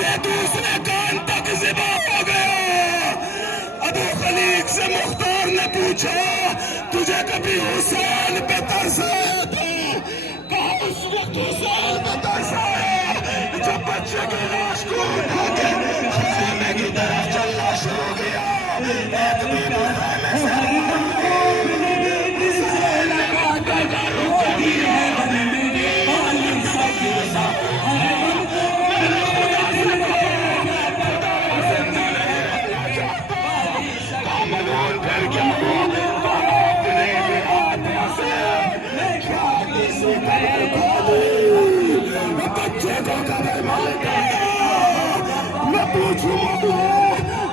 से दूसरे कान तक ज़िबा हो गया। अबू खलीक से मुख्तार ने पूछा, तुझे कभी हुसैन पे तरस आया था? कहा उस वक्त हुसैन पे तरस आया जब बच्चे की लाश को उठा के खेमे की तरफ चलना शुरू किया। एक दिन खेमे से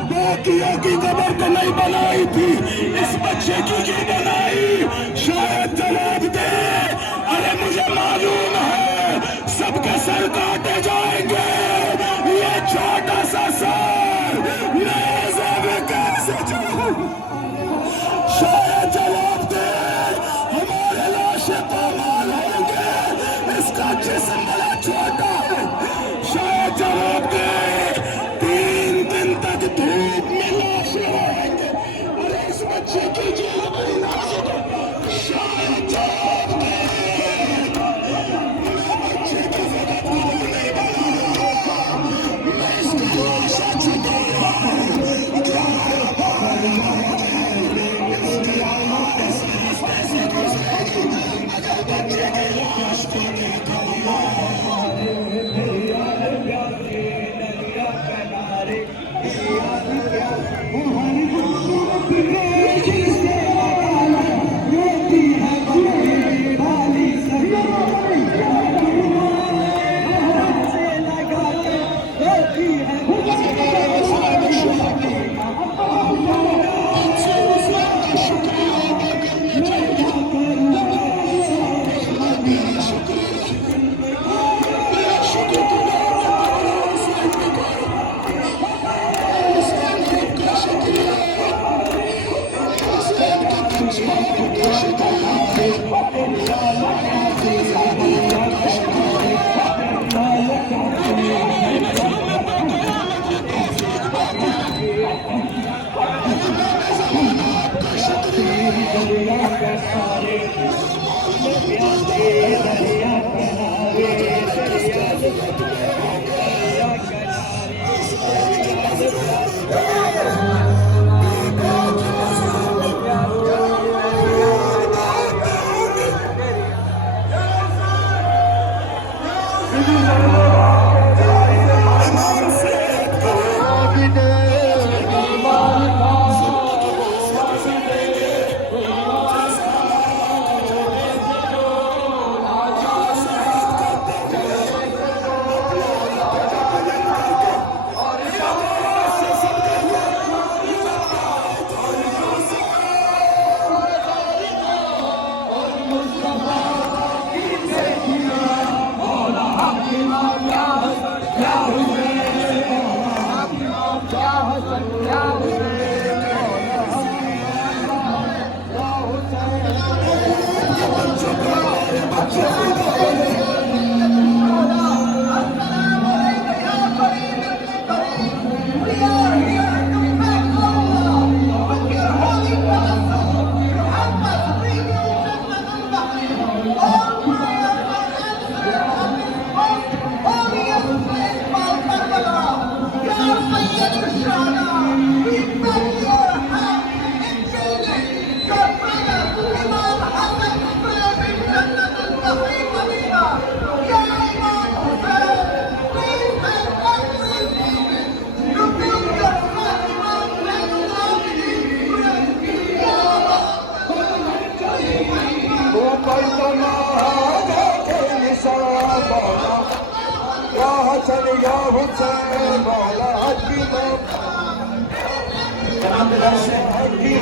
बेटियों की कब्र तो नहीं बनाई थी, इस बच्चे की क्यों बनाई? शायद जवाब दे। अरे मुझे मालूम है सबके सर काटे जाएंगे, ये छोटा सा सर नेज़े में कैसे जाऊं? शायद जवाब दे। हमारे लाशें पामाल होंगे, इसका जिस्म बड़ा छोटा है। शायद जवाब दे। 3 दिन तक धूप में लाश रहेंगे। अरे इस बच्चे की जेल बड़ी नाजुक है। शायद जवाब दे। बच्चे की जगह कौन नहीं बना, मैं इसकी लाशें छुपा रहा हूं। क्या इसकी आवाज़ इस रास्ते से गुजरेगी अगर बच्चे की लाश को नहीं खोला। Hadi